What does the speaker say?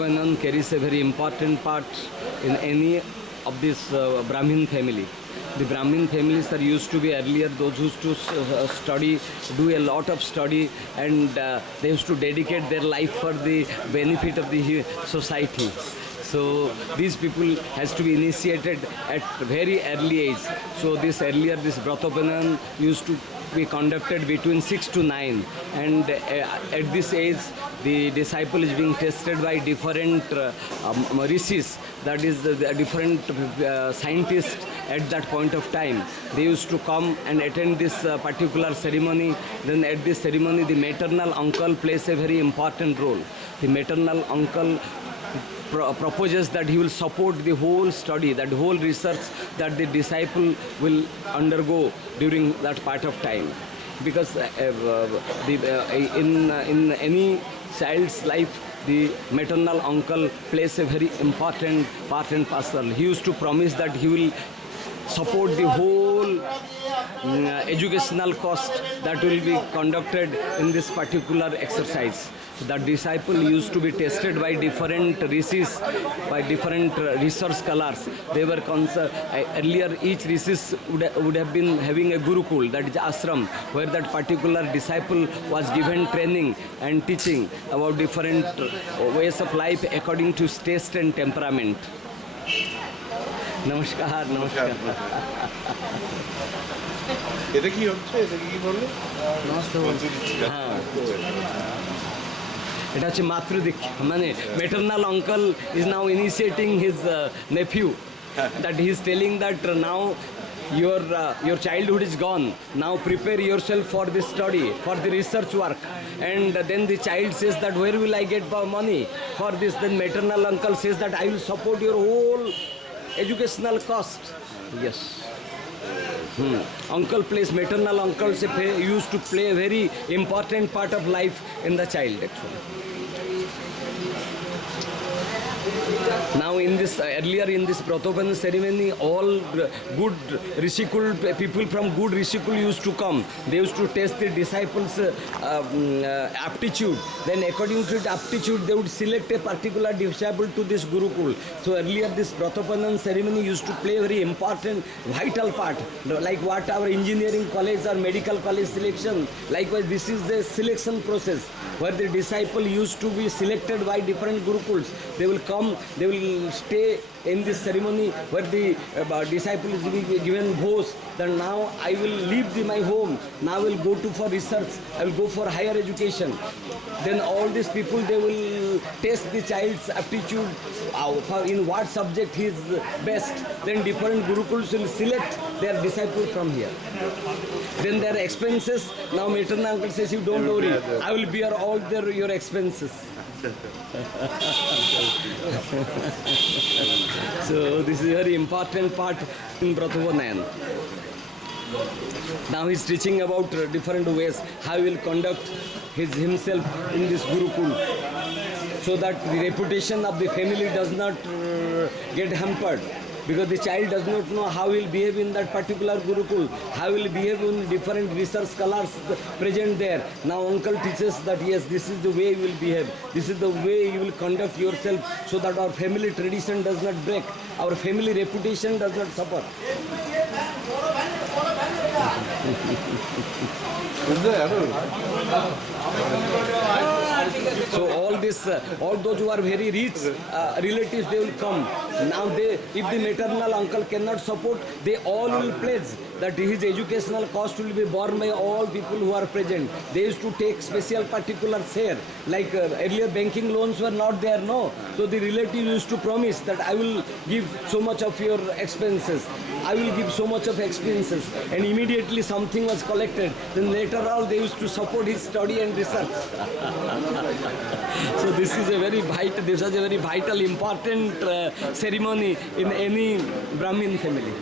Vanan carries a very important part in any of this Brahmin family. The Brahmin families are used to be earlier those who used to study, do a lot of study, and they used to dedicate their life for the benefit of the society. So these people has to be initiated at very early age. So this Bratopanan used to be conducted between 6 to 9, and at this age the disciple is being tested by different rishis, that is the different scientists at that point of time. They used to come and attend this particular ceremony. Then at this ceremony the maternal uncle plays a very important role. The maternal uncle proposes that he will support the whole study, that whole research that the disciple will undergo during that part of time. Because in any child's life, the maternal uncle plays a very important part and parcel. He used to promise that he will support the whole educational cost that will be conducted in this particular exercise. The disciple used to be tested by different rishis, by different research scholars. They were earlier each rishis would have been having a gurukul, that is ashram, where that particular disciple was given training and teaching about different ways of life according to his taste and temperament. नमस्कार नमस्कार এটা কি হচ্ছে এটা কি বললে হ্যাঁ এটা হচ্ছে মাতৃদীক্ষা মানে maternal uncle is now initiating his nephew that he is telling that now your childhood is gone, now prepare yourself for this study, for the research work. And then the child says that where will I get money for this? Then maternal uncle says that I will support your whole educational cost. Yes. Uncle plays, maternal uncle used to play a very important part of life in the child actually. Now in this earlier in this Pratopan ceremony, all good Rishikul people from good Rishikul used to come. They used to test the disciples' aptitude. Then according to the aptitude, they would select a particular disciple to this Gurukul. So earlier this Pratopanan ceremony used to play a very important, vital part. Like what our engineering college or medical college selection. Likewise, this is the selection process where the disciple used to be selected by different Gurukuls. They will come, they will stay in this ceremony where the disciple is given boast that now I will leave my home, now I will go to for research, I will go for higher education. Then all these people, they will test the child's aptitude in what subject he is best. Then different Gurukuls will select their disciple from here. Then their expenses, now maternal uncle says, you don't worry, I will bear all your expenses. So this is a very important part in Pratopanan. Now he is teaching about different ways how he will conduct himself in this Gurukul, so that the reputation of the family does not get hampered. Because the child does not know how he will behave in that particular Gurukul, how he will behave in different research scholars present there. Now uncle teaches that yes, this is the way you will behave, this is the way you will conduct yourself, so that our family tradition does not break, our family reputation does not suffer. So all those who are very rich relatives, they will come. Now if the maternal uncle cannot support, they all will pledge that his educational cost will be borne by all people who are present. They used to take special particular share. Like earlier banking loans were not there, no. So the relative used to promise that I will give so much of your expenses, I will give so much of expenses, and immediately something was collected. Then later on they used to support his study and research. So this is a very vital, important ceremony in any Brahmin family.